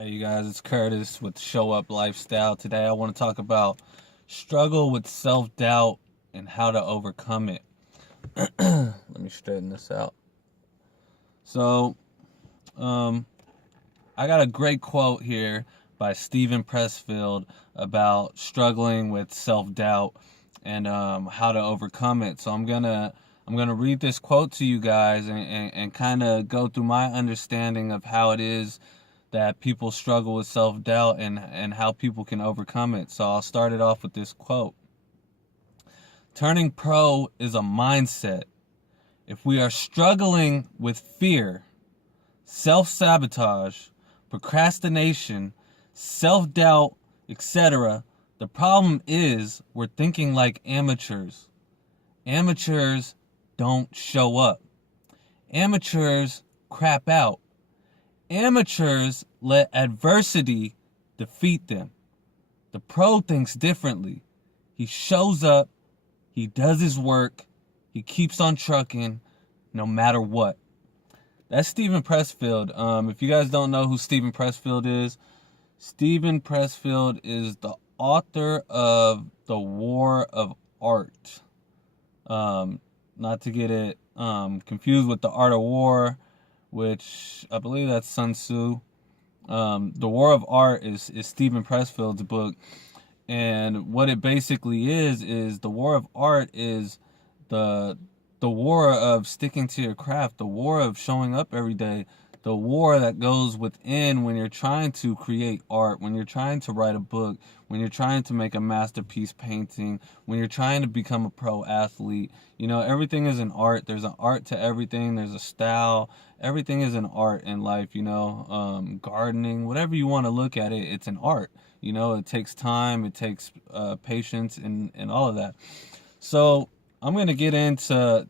Hey you guys, it's Curtis with Show Up Lifestyle. Today I want to talk about struggle with self-doubt and how to overcome it. Let me straighten this out. So, um, I got a great quote here by Stephen Pressfield about struggling with self-doubt and how to overcome it. So I'm gonna read this quote to you guys and kind of go through my understanding of how it is that people struggle with self-doubt and how people can overcome it. So I'll start it off with this quote. Turning pro is a mindset. If we are struggling with fear, self-sabotage, procrastination, self-doubt, etc., the problem is we're thinking like amateurs. Amateurs don't show up. Amateurs crap out. Amateurs let adversity defeat them. The pro thinks differently. He shows up, he does his work, he keeps on trucking no matter what. That's Stephen Pressfield. If you guys don't know who Stephen Pressfield is, Stephen Pressfield is the author of The War of Art. Not to get it confused with The Art of War, which I believe that's Sun Tzu. The War of Art is Stephen Pressfield's book, and what it basically is the War of Art is the the war of sticking to your craft, the war of showing up every day, the war that goes within when you're trying to create art, when you're trying to write a book, when you're trying to make a masterpiece painting, when you're trying to become a pro athlete. You know, everything is an art. There's an art to everything. There's a style. Everything is an art in life, you know. Gardening, whatever you want to look at it, it's an art. You know, it takes time, it takes patience, and all of that. So I'm gonna get into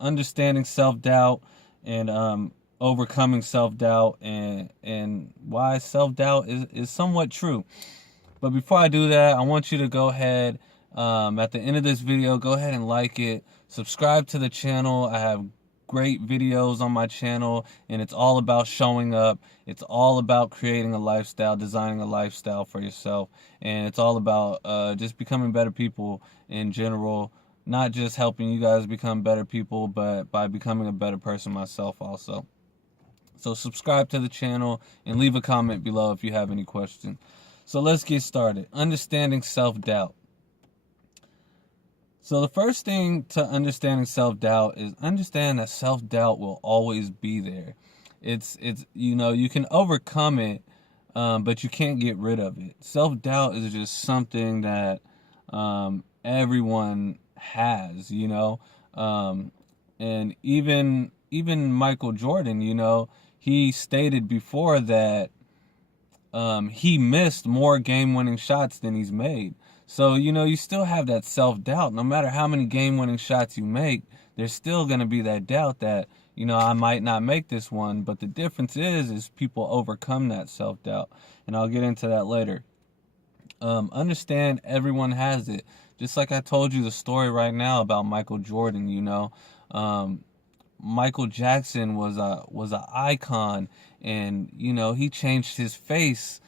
understanding self doubt and overcoming self doubt and why self doubt is somewhat true. But before I do that, I want you to go ahead at the end of this video, go ahead and like it, subscribe to the channel. I have great videos on my channel, and it's all about showing up. It's all about creating a lifestyle, designing a lifestyle for yourself, and it's all about just becoming better people in general. Not just helping you guys become better people, but by becoming a better person myself also. So subscribe to the channel and leave a comment below if you have any questions. So let's get started. Understanding self-doubt. So the first thing to understanding self-doubt is understand that self-doubt will always be there. It's you know, you can overcome it, but you can't get rid of it. Self-doubt is just something that everyone has, you know. And even Michael Jordan, you know, he stated before that he missed more game-winning shots than he's made. So, you know, you still have that self-doubt. No matter how many game-winning shots you make, there's still going to be that doubt that, you know, I might not make this one. But the difference is people overcome that self-doubt. And I'll get into that later. Understand everyone has it. Just like I told you the story right now about Michael Jordan, you know. Michael Jackson was a icon, and you know he changed his face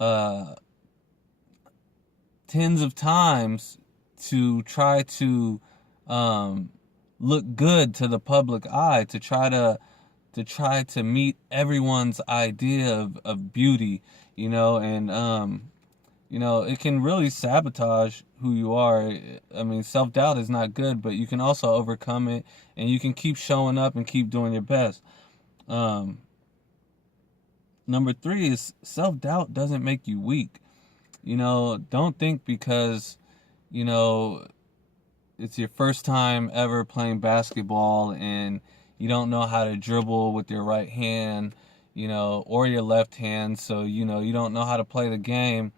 uh, tens of times to try to um, look good to the public eye, to try to meet everyone's idea of beauty, you know, and you know, it can really sabotage who you are. I mean, self doubt is not good, but you can also overcome it, and you can keep showing up and keep doing your best. Um, Number three is self doubt doesn't make you weak. You know, don't think because, you know, it's your first time ever playing basketball and you don't know how to dribble with your right hand, you know, or your left hand, so, you know, you don't know how to play the game,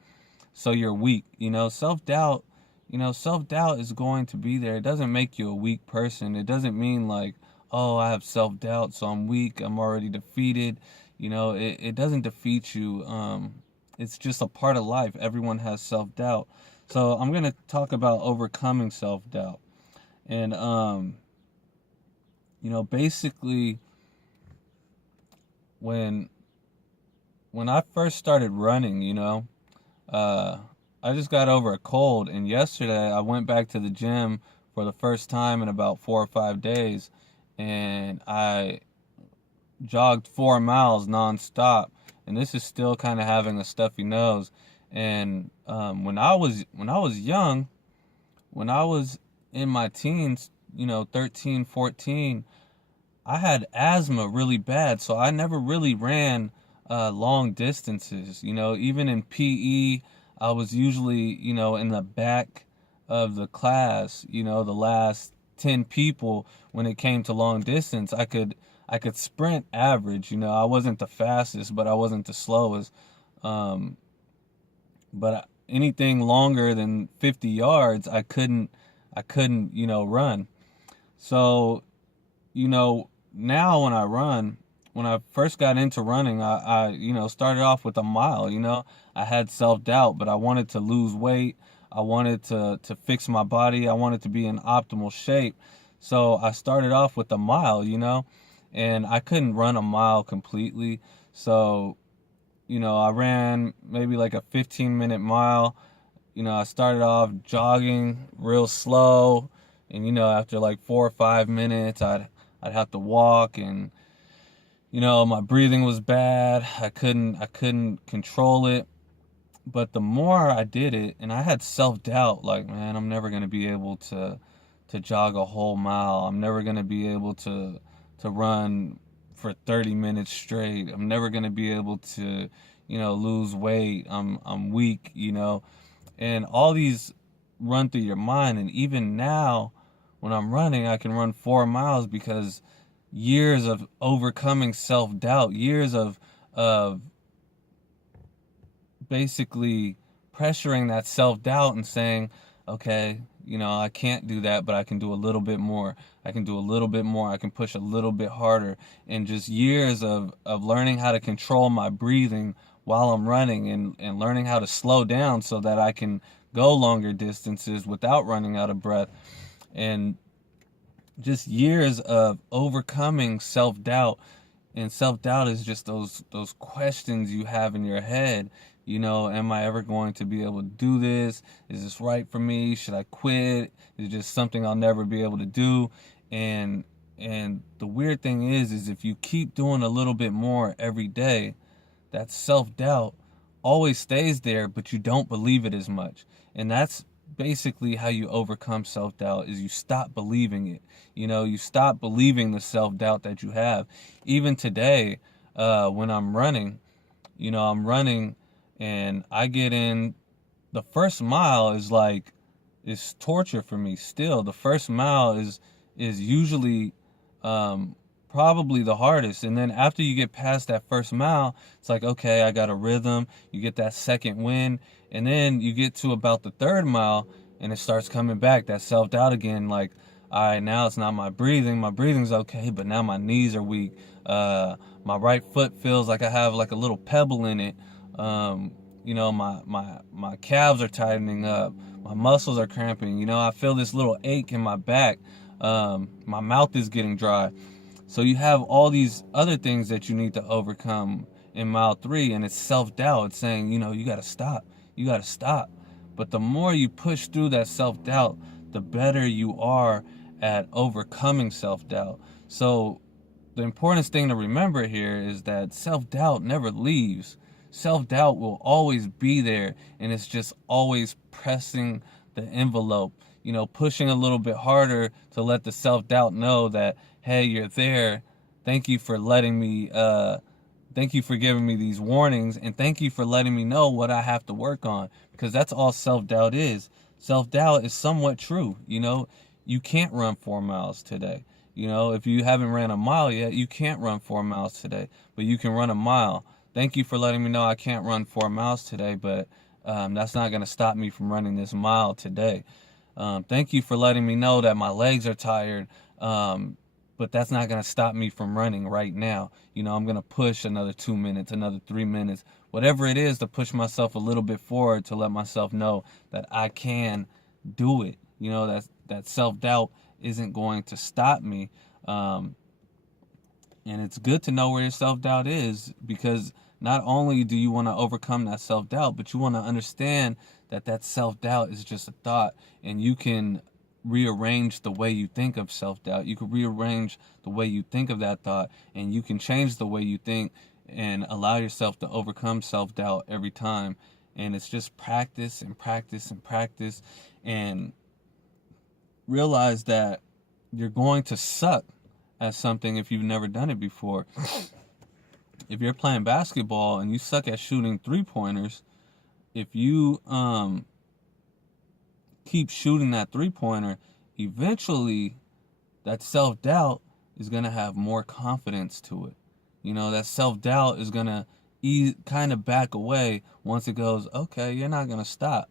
so you're weak. You know, self doubt is going to be there. It doesn't make you a weak person. It doesn't mean like, oh, I have self doubt, so I'm weak, I'm already defeated. You know, it doesn't defeat you. It's just a part of life. Everyone has self doubt. So I'm gonna talk about overcoming self doubt. And you know, basically when when I first started running, uh, I just got over a cold, and yesterday I went back to the gym for the first time in about 4 or 5 days, and I jogged 4 miles nonstop, and this is still kind of having a stuffy nose. And when I was young, when I was in my teens, 13, 14, I had asthma really bad, so I never really ran long distances. Even in PE, I was usually, in the back of the class, the last 10 people when it came to long distance. I could sprint average, I wasn't the fastest, but I wasn't the slowest. Um, but anything longer than 50 yards, I couldn't, run. So, now when I run, when I first got into running, I started off with a mile. I had self-doubt, but I wanted to lose weight. I wanted to fix my body. I wanted to be in optimal shape. So I started off with a mile, and I couldn't run a mile completely. So, I ran maybe like a 15-minute mile. I started off jogging real slow, and after like 4 or 5 minutes, I'd have to walk, and my breathing was bad. I couldn't control it. But the more I did it, and I had self-doubt, like, man, I'm never gonna be able to jog a whole mile. I'm never gonna be able to run for 30 minutes straight. I'm never gonna be able to, lose weight. I'm weak, and all these run through your mind. And even now, when I'm running, I can run 4 miles because years of overcoming self-doubt, years of basically pressuring that self-doubt and saying, okay, I can't do that, but I can do a little bit more. I can do a little bit more. I can push a little bit harder. And just years of learning how to control my breathing while I'm running, and learning how to slow down so that I can go longer distances without running out of breath. And just years of overcoming self-doubt. And self-doubt is just those questions you have in your head. Am I ever going to be able to do this? Is this right for me? Should I quit? Is it just something I'll never be able to do? And the weird thing is if you keep doing a little bit more every day, that self-doubt always stays there, but you don't believe it as much. And that's basically how you overcome self-doubt, is you stop believing it. You stop believing the self-doubt that you have. Even today, when I'm running, I'm running, and I get in, the first mile is torture for me still. The first mile is usually probably the hardest. And then after you get past that first mile, it's like, okay, I got a rhythm. You get that second wind, and then you get to about the third mile, and it starts coming back, that self-doubt again. Like, all right, now it's not my breathing. My breathing's okay, but now my knees are weak. My right foot feels like I have like a little pebble in it. My calves are tightening up. My muscles are cramping. I feel this little ache in my back. My mouth is getting dry. So you have all these other things that you need to overcome in mile 3, and it's self-doubt. It's saying, you got to stop. You got to stop. But the more you push through that self-doubt, the better you are at overcoming self-doubt. So the important thing to remember here is that self-doubt never leaves. Self-doubt will always be there, and it's just always pressing the envelope, pushing a little bit harder to let the self-doubt know that, hey, you're there. Thank you for thank you for giving me these warnings, and thank you for letting me know what I have to work on, because that's all self-doubt is. Self-doubt is somewhat true. You can't run 4 miles today. If you haven't ran a mile yet, you can't run 4 miles today, but you can run a mile. Thank you for letting me know I can't run 4 miles today, but that's not going to stop me from running this mile today. Thank you for letting me know that my legs are tired, but that's not going to stop me from running right now. I'm going to push another 2 minutes, another 3 minutes, whatever it is, to push myself a little bit forward, to let myself know that I can do it. That self-doubt isn't going to stop me. And it's good to know where your self-doubt is, because not only do you want to overcome that self-doubt, but you want to understand that that self-doubt is just a thought, and you can rearrange the way you think of self-doubt. You can rearrange the way you think of that thought, and you can change the way you think and allow yourself to overcome self-doubt every time. And it's just practice and practice and practice, and realize that you're going to suck at something if you've never done it before. If you're playing basketball and you suck at shooting three-pointers, if you keep shooting that three-pointer, eventually that self-doubt is going to have more confidence to it. You know, that self-doubt is going to kind of back away once it goes, okay, you're not going to stop.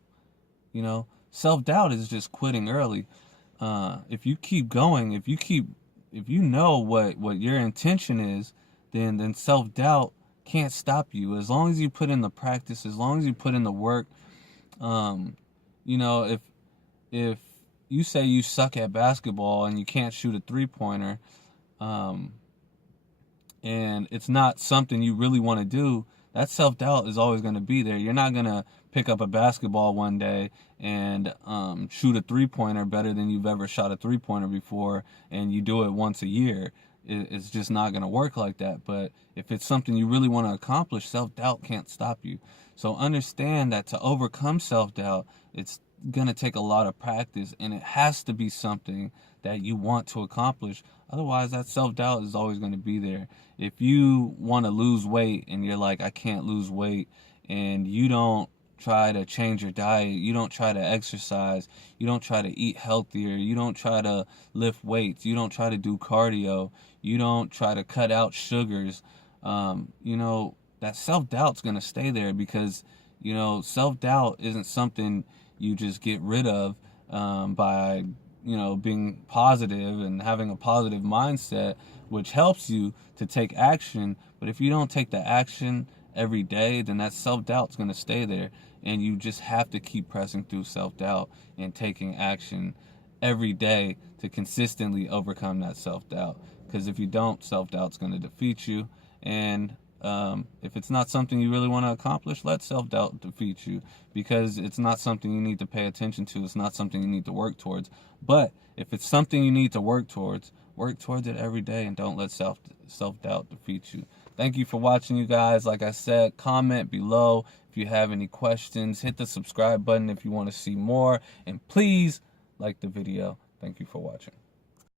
You know, self-doubt is just quitting early. If you keep going, if you know what your intention is, then self-doubt can't stop you. As long as you put in the practice, as long as you put in the work. You know, if you say you suck at basketball and you can't shoot a three-pointer, and it's not something you really want to do, that self-doubt is always going to be there. You're not going to pick up a basketball one day and shoot a three-pointer better than you've ever shot a three-pointer before, and you do it once a year. It's just not going to work like that. But if it's something you really want to accomplish, self-doubt can't stop you. So understand that to overcome self-doubt, it's going to take a lot of practice, and it has to be something that you want to accomplish. Otherwise, that self-doubt is always going to be there. If you want to lose weight and you're like, I can't lose weight, and you don't try to change your diet, you don't try to exercise, you don't try to eat healthier, you don't try to lift weights, you don't try to do cardio, you don't try to cut out sugars, you know, that self-doubt's going to stay there, because, you know, self-doubt isn't something you just get rid of by, you know, being positive and having a positive mindset, which helps you to take action. But if you don't take the action every day, then that self-doubt's going to stay there. And you just have to keep pressing through self-doubt and taking action every day to consistently overcome that self-doubt. Because if you don't, self-doubt's going to defeat you. And if it's not something you really want to accomplish, let self-doubt defeat you, because it's not something you need to pay attention to. It's not something you need to work towards. But if it's something you need to work towards it every day, and don't let self-doubt defeat you. Thank you for watching, you guys. Like I said, comment below if you have any questions. Hit the subscribe button if you want to see more. And please like the video. Thank you for watching.